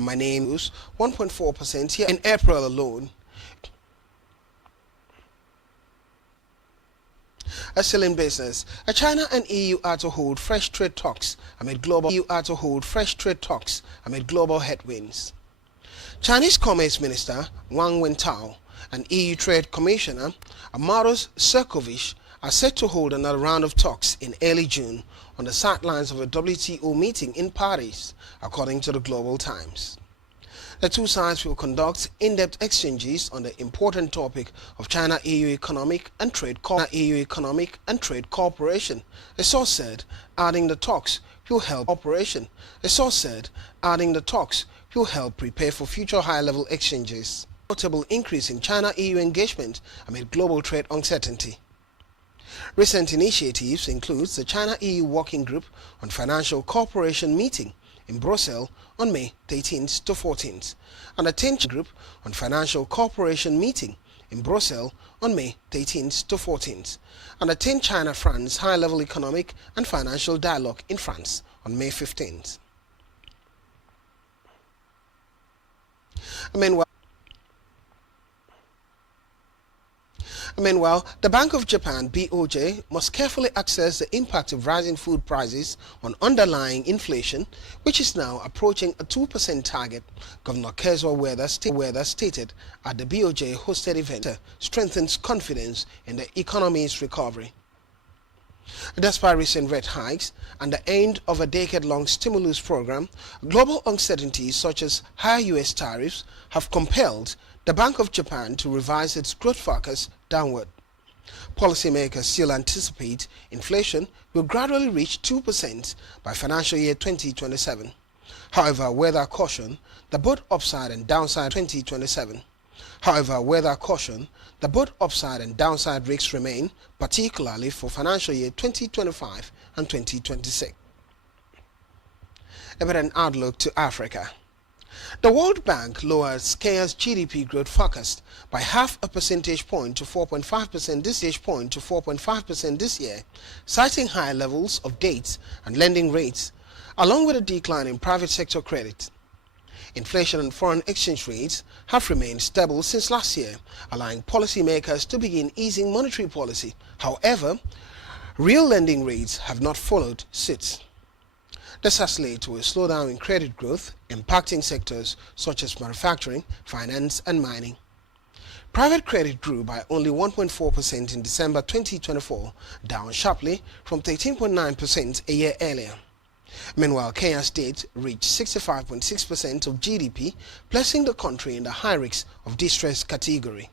and my name is 1.4% here in April alone. Still in business, China and EU are to hold fresh trade talks amid global headwinds. Chinese Commerce Minister Wang Wentao and EU Trade Commissioner Maros Sefcovic are set to hold another round of talks in early June on the sidelines of a WTO meeting in Paris, according to the Global Times. The two sides will conduct in-depth exchanges on the important topic of China-EU economic and trade cooperation, a source said, adding the talks will help prepare for future high-level exchanges. Notable increase in China-EU engagement amid global trade uncertainty. Recent initiatives include the China-EU Working Group on Financial Cooperation meeting in Brussels on May 13th to 14th, and the 10th Group on Financial Cooperation meeting in Brussels on May 13th to 14th, and the 10th China-France High-Level Economic and Financial Dialogue in France on May 15th. Meanwhile, the Bank of Japan, BOJ, must carefully assess the impact of rising food prices on underlying inflation, which is now approaching a 2% target, Governor Kezo Ueda stated at the BOJ-hosted event, strengthens confidence in the economy's recovery. Despite recent rate hikes and the end of a decade-long stimulus program, global uncertainties such as higher U.S. tariffs have compelled the Bank of Japan to revise its growth forecast downward. Policymakers still anticipate inflation will gradually reach 2% by financial year 2027. However, weather caution the both upside and downside risks remain, particularly for financial year 2025 and 2026. About an outlook to Africa. The World Bank lowered Kenya's GDP growth forecast by half a percentage point to 4.5% this year, citing high levels of debt and lending rates, along with a decline in private sector credit. Inflation and foreign exchange rates have remained stable since last year, allowing policymakers to begin easing monetary policy. However, real lending rates have not followed suit. This has led to a slowdown in credit growth, impacting sectors such as manufacturing, finance, and mining. Private credit grew by only 1.4% in December 2024, down sharply from 13.9% a year earlier. Meanwhile, Kenya's debt reached 65.6% of GDP, placing the country in the high risk of distress category.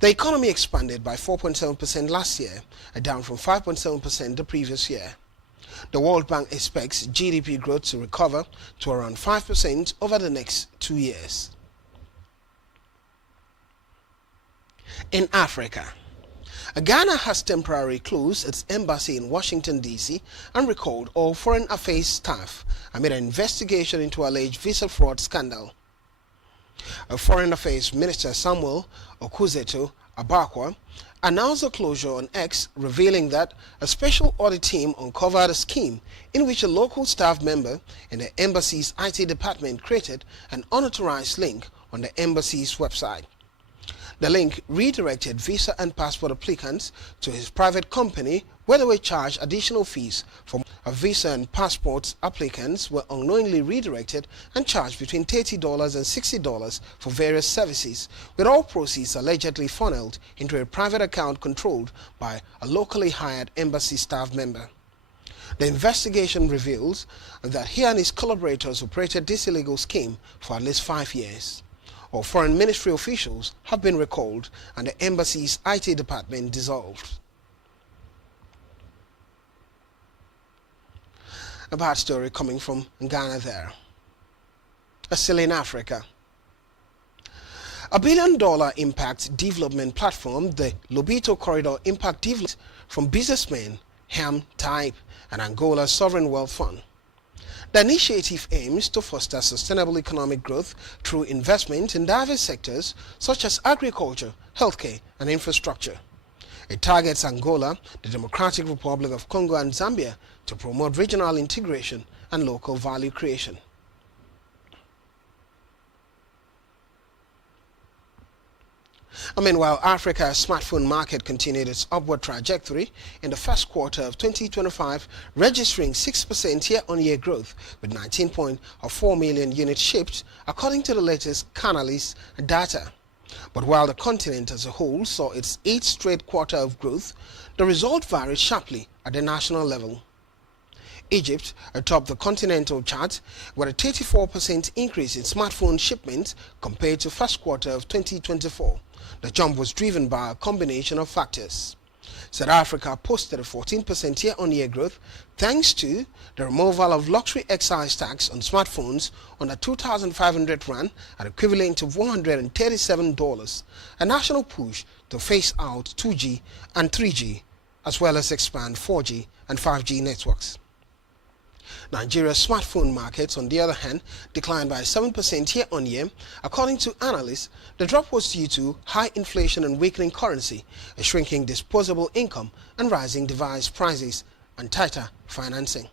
The economy expanded by 4.7% last year, down from 5.7% the previous year. The World Bank expects GDP growth to recover to around 5% over the next 2 years. In Africa, Ghana has temporarily closed its embassy in Washington, D.C. and recalled all foreign affairs staff amid an investigation into alleged visa fraud scandal. A Foreign Affairs Minister Samuel Okudzeto Abakwa announced the closure on X, revealing that a special audit team uncovered a scheme in which a local staff member in the embassy's IT department created an unauthorized link on the embassy's website. The link redirected visa and passport applicants to his private company, where they were charged additional fees for visa and passport applicants were unknowingly redirected and charged between $30 and $60 for various services, with all proceeds allegedly funneled into a private account controlled by a locally hired embassy staff member. The investigation reveals that he and his collaborators operated this illegal scheme for at least 5 years. All foreign ministry officials have been recalled and the embassy's IT department dissolved. A bad story coming from Ghana there. Still in Africa. $1 billion impact development platform, the Lobito Corridor Impact Development from businessmen Ham Type and Angola Sovereign Wealth Fund. The initiative aims to foster sustainable economic growth through investment in diverse sectors such as agriculture, healthcare, and infrastructure. It targets Angola, the Democratic Republic of Congo, and Zambia to promote regional integration and local value creation. Meanwhile, Africa's smartphone market continued its upward trajectory in the first quarter of 2025, registering 6% year-on-year growth with 19.4 million units shipped, according to the latest Canalys data. But while the continent as a whole saw its 8th straight quarter of growth, the result varied sharply at the national level. Egypt atop the continental chart with a 34% increase in smartphone shipments compared to first quarter of 2024. The jump was driven by a combination of factors. South Africa posted a 14% year-on-year growth thanks to the removal of luxury excise tax on smartphones under 2,500 rand, an equivalent of $137, a national push to phase out 2G and 3G, as well as expand 4G and 5G networks. Nigeria's smartphone markets, on the other hand, declined by 7% year-on-year. According to analysts, the drop was due to high inflation and weakening currency, a shrinking disposable income, and rising device prices and tighter financing.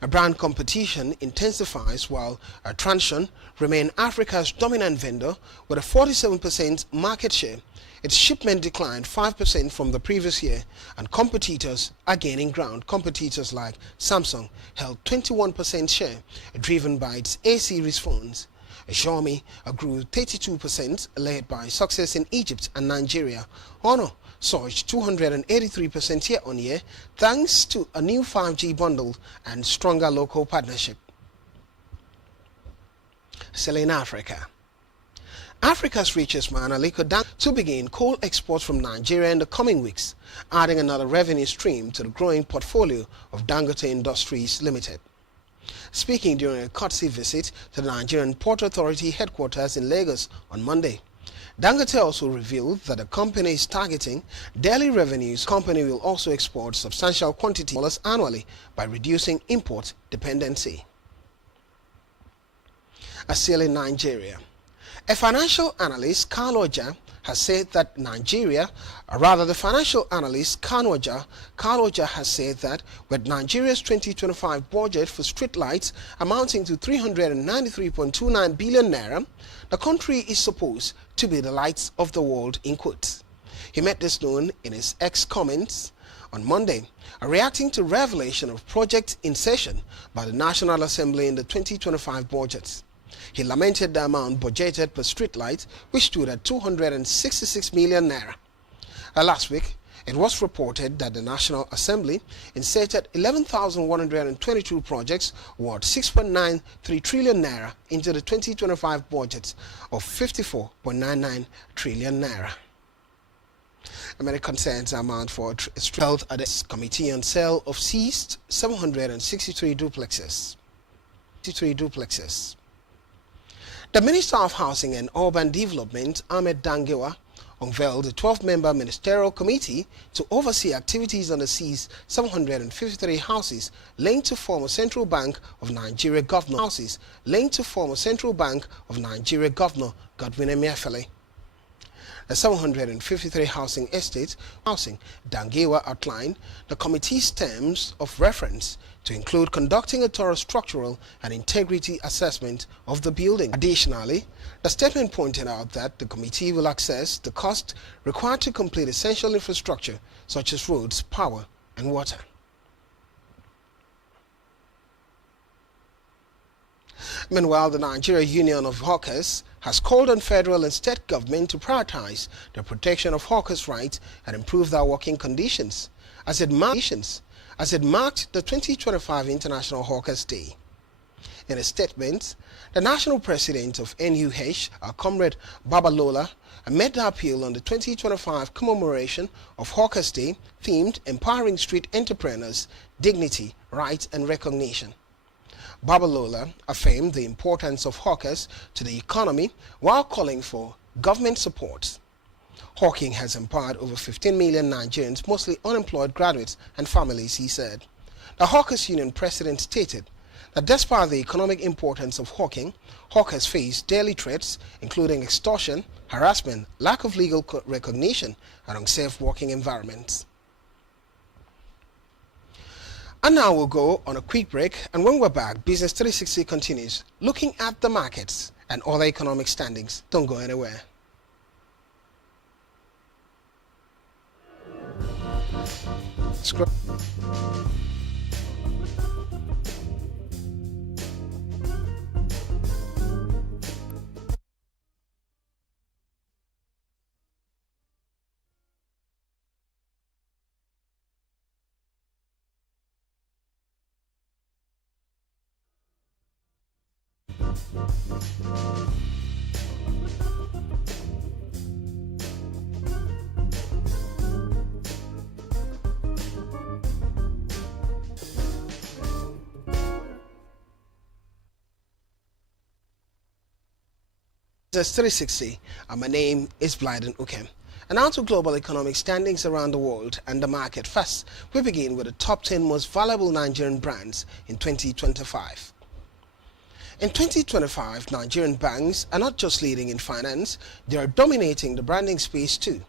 A brand competition intensifies while Transsion remains Africa's dominant vendor with a 47% market share. Its shipment declined 5% from the previous year, and competitors are gaining ground. Competitors like Samsung held 21% share, driven by its A-series phones. Xiaomi grew 32%, led by success in Egypt and Nigeria. Honor surged 283% year-on-year, thanks to a new 5G bundle and stronger local partnership. Selling Africa. Africa's richest man, Aliko Dangote, to begin coal exports from Nigeria in the coming weeks, adding another revenue stream to the growing portfolio of Dangote Industries Limited. Speaking during a courtesy visit to the Nigerian Port Authority headquarters in Lagos on Monday, Dangote also revealed that the company is targeting daily revenues. The company will also export substantial quantities annually by reducing import dependency. A sale in Nigeria. A financial analyst, Kaloja, has said that the financial analyst Kaloja has said that with Nigeria's 2025 budget for street lights amounting to 393.29 billion naira, the country is supposed to be the lights of the world, in quotes. He made this known in his X comments on Monday, reacting to revelation of project insertion by the National Assembly in the 2025 budget. He lamented the amount budgeted per street light, which stood at 266 million naira. Last week, it was reported that the National Assembly inserted 11,122 projects worth 6.93 trillion naira into the 2025 budget of 54.99 trillion naira. Many concerns amount for held at the Committee on Sale of seized 763 duplexes. The Minister of Housing and Urban Development, Ahmed Dangiwa, unveiled a 12-member ministerial committee to oversee activities on the seized 753 houses linked to former Central Bank of Nigeria Governor Godwin Emefiele. The 753 housing estates, Dangiwa outlined the committee's terms of reference to include conducting a thorough structural and integrity assessment of the building. Additionally, the statement pointed out that the committee will assess the cost required to complete essential infrastructure such as roads, power, and water. Meanwhile, the Nigeria Union of Hawkers has called on federal and state government to prioritize the protection of hawkers' rights and improve their working conditions as it marked the 2025 International Hawkers Day. In a statement, the national president of NUH, Comrade Babalola, made the appeal on the 2025 commemoration of Hawkers Day themed Empowering Street Entrepreneurs, Dignity, Rights and Recognition. Babalola affirmed the importance of hawkers to the economy while calling for government support. Hawking has empowered over 15 million Nigerians, mostly unemployed graduates and families, he said. The Hawkers Union president stated that despite the economic importance of hawking, hawkers face daily threats including extortion, harassment, lack of legal recognition, and unsafe working environments. And now we'll go on a quick break, and when we're back, Business 360 continues looking at the markets and other economic standings. Don't go anywhere. This 360, and my name is Blyden Ukem. And now to global economic standings around the world and the market. First, we begin with the top 10 most valuable Nigerian brands in 2025. In 2025, Nigerian banks are not just leading in finance, they are dominating the branding space too.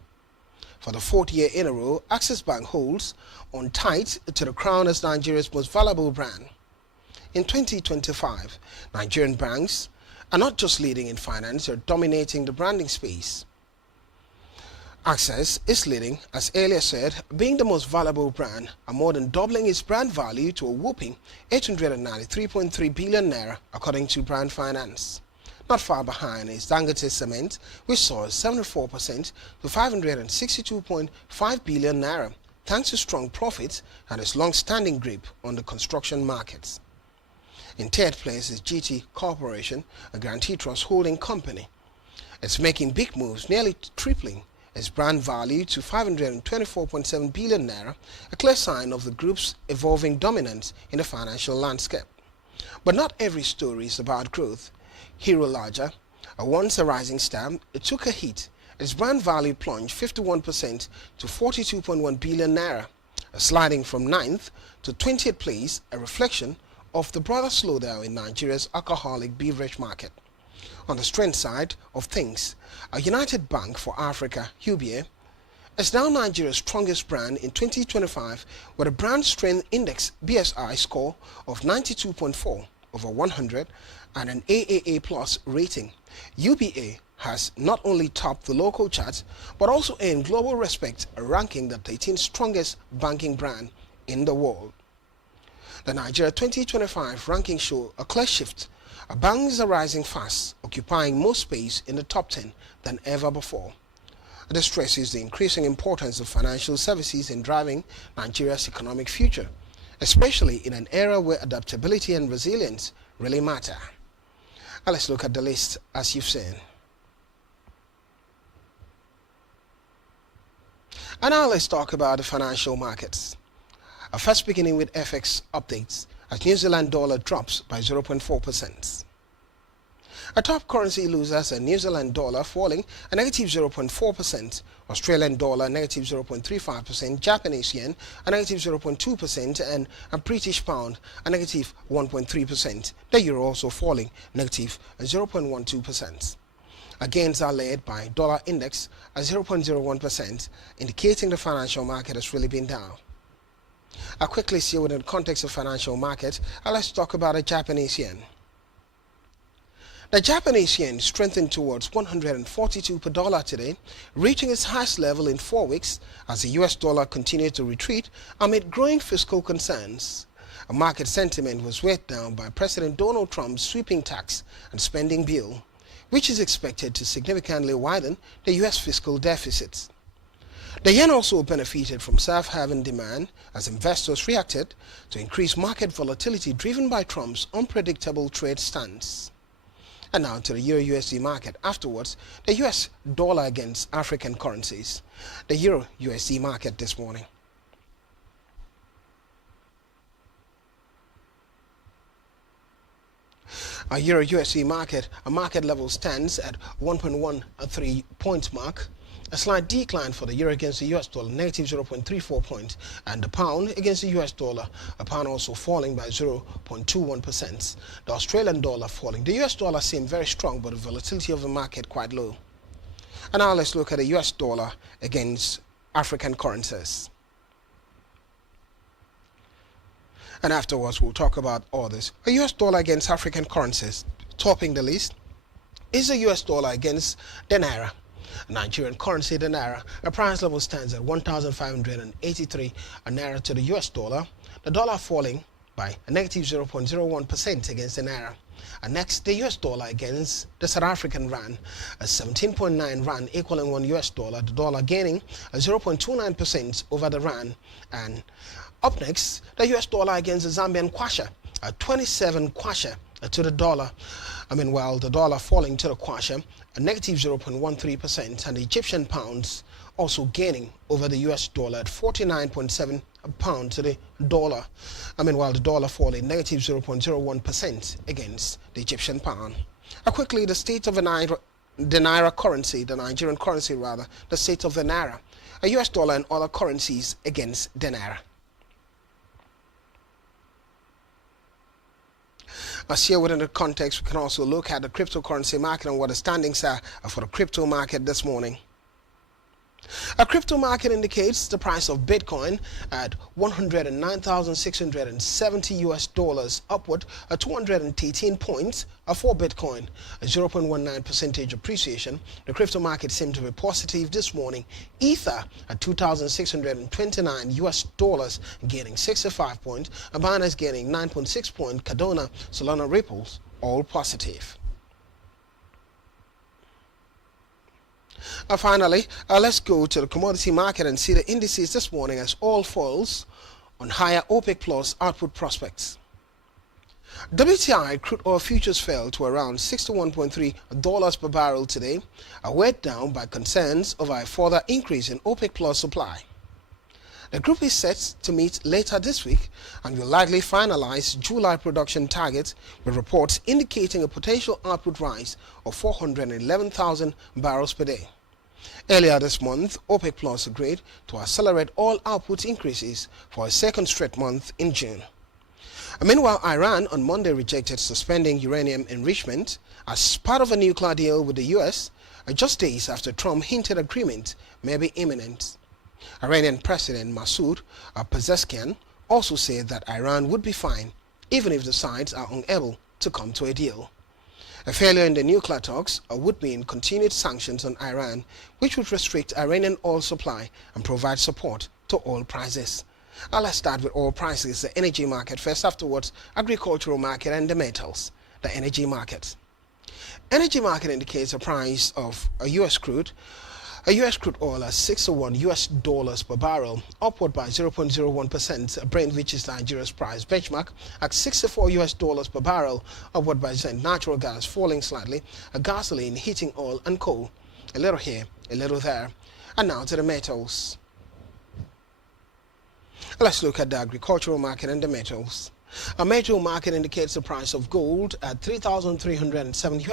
For the fourth year in a row, Access Bank holds on tight to the crown as Nigeria's most valuable brand. In 2025, Nigerian banks are not just leading in finance, they're dominating the branding space. Access is leading, as earlier said, being the most valuable brand and more than doubling its brand value to a whopping 893.3 billion naira, according to Brand Finance. Not far behind is Dangote Cement, which saw 74% to 562.5 billion naira, thanks to strong profits and its long-standing grip on the construction markets. In third place is GT Corporation, a guarantee trust holding company. It's making big moves, nearly tripling its brand value to 524.7 billion naira, a clear sign of the group's evolving dominance in the financial landscape. But not every story is about growth. Hero Larger, a once a rising star, took a hit. Its brand value plunged 51% to 42.1 billion naira, sliding from 9th to 20th place, a reflection of the broader slowdown in Nigeria's alcoholic beverage market. On the strength side of things, a United Bank for Africa, UBA, is now Nigeria's strongest brand in 2025 with a brand strength index BSI score of 92.4 over 100 and an AAA plus rating. UBA has not only topped the local charts but also earned global respect, ranking the 13th strongest banking brand in the world. The Nigeria 2025 ranking show a clear shift. Banks are rising fast, occupying more space in the top 10 than ever before. This stresses the increasing importance of financial services in driving Nigeria's economic future, especially in an era where adaptability and resilience really matter. Now let's look at the list as you've seen. And now let's talk about the financial markets. First beginning with FX updates, as New Zealand dollar drops by 0.4%. A top currency losers are New Zealand dollar falling a negative 0.4%, Australian dollar negative 0.35%, Japanese yen a negative 0.2%, and a British pound a negative 1.3%. The euro also falling negative 0.12%. Gains are led by dollar index at 0.01%, indicating the financial market has really been down. I'll quickly see within the context of financial market, let's talk about the Japanese yen. The Japanese yen strengthened towards 142 per dollar today, reaching its highest level in 4 weeks as the US dollar continued to retreat amid growing fiscal concerns. Market sentiment was weighed down by President Donald Trump's sweeping tax and spending bill, which is expected to significantly widen the US fiscal deficits. The yen also benefited from safe haven demand as investors reacted to increased market volatility driven by Trump's unpredictable trade stance. And now to the Euro-USD market. Afterwards, the US dollar against African currencies. The Euro-USD market this morning. Our Euro-USD market, a market level stands at 1.13 point mark. A slight decline for the euro against the US dollar, negative 0.34 points, and the pound against the US dollar, a pound also falling by 0.21%. The Australian dollar falling. The US dollar seemed very strong, but the volatility of the market quite low. And now let's look at the US dollar against African currencies. And afterwards, we'll talk about others. A US dollar against African currencies, topping the list, is the US dollar against the Naira. Nigerian currency, the naira, the price level stands at 1,583 naira to the US dollar. The dollar falling by a negative 0.01% against the naira. And next, the US dollar against the South African rand, a 17.9 rand equaling 1 US dollar. The dollar gaining a 0.29% over the rand. And up next, the US dollar against the Zambian kwacha, a 27 kwacha to the dollar. While the dollar falling to the kwacha, a negative 0.13%, and the Egyptian pounds also gaining over the US dollar at 49.7 pound to the dollar. While the dollar falling negative 0.01% against the Egyptian pound. Quickly, the state of the naira currency, the Nigerian currency rather, the state of the naira, a US dollar and other currencies against the naira. As here within the context, we can also look at the cryptocurrency market and what the standings are for the crypto market this morning. A crypto market indicates the price of Bitcoin at $109,670 US dollars, upward at 218 points for Bitcoin, a 0.19% appreciation. The crypto market seemed to be positive this morning. Ether at $2,629 US dollars, gaining 65 points. Binance gaining 9.6 points. Cardano, Solana, Ripples, all positive. Finally, let's go to the commodity market and see the indices this morning as oil falls on higher OPEC Plus output prospects. WTI crude oil futures fell to around $61.3 per barrel today, weighed down by concerns over a further increase in OPEC Plus supply. The group is set to meet later this week and will likely finalize July production targets, with reports indicating a potential output rise of 411,000 barrels per day. Earlier this month, OPEC Plus agreed to accelerate all output increases for a second straight month in June. Meanwhile, Iran on Monday rejected suspending uranium enrichment as part of a nuclear deal with the US, just days after Trump hinted agreement may be imminent. Iranian President Masoud Pezeshkian also said that Iran would be fine even if the sides are unable to come to a deal. A failure in the nuclear talks would mean continued sanctions on Iran, which would restrict Iranian oil supply and provide support to oil prices. Let's start with oil prices, the energy market first, afterwards agricultural market and the metals. The energy market. Energy market indicates a price of a US crude oil at $61 US dollars per barrel, upward by 0.01%. Brent, which is Nigeria's price benchmark, at $64 US dollars per barrel, upward by 0.0%. Natural gas falling slightly. Gasoline, heating oil, and coal, a little here, a little there. And now to the metals. Let's look at the agricultural market and the metals. A metal market indicates the price of gold at $3,370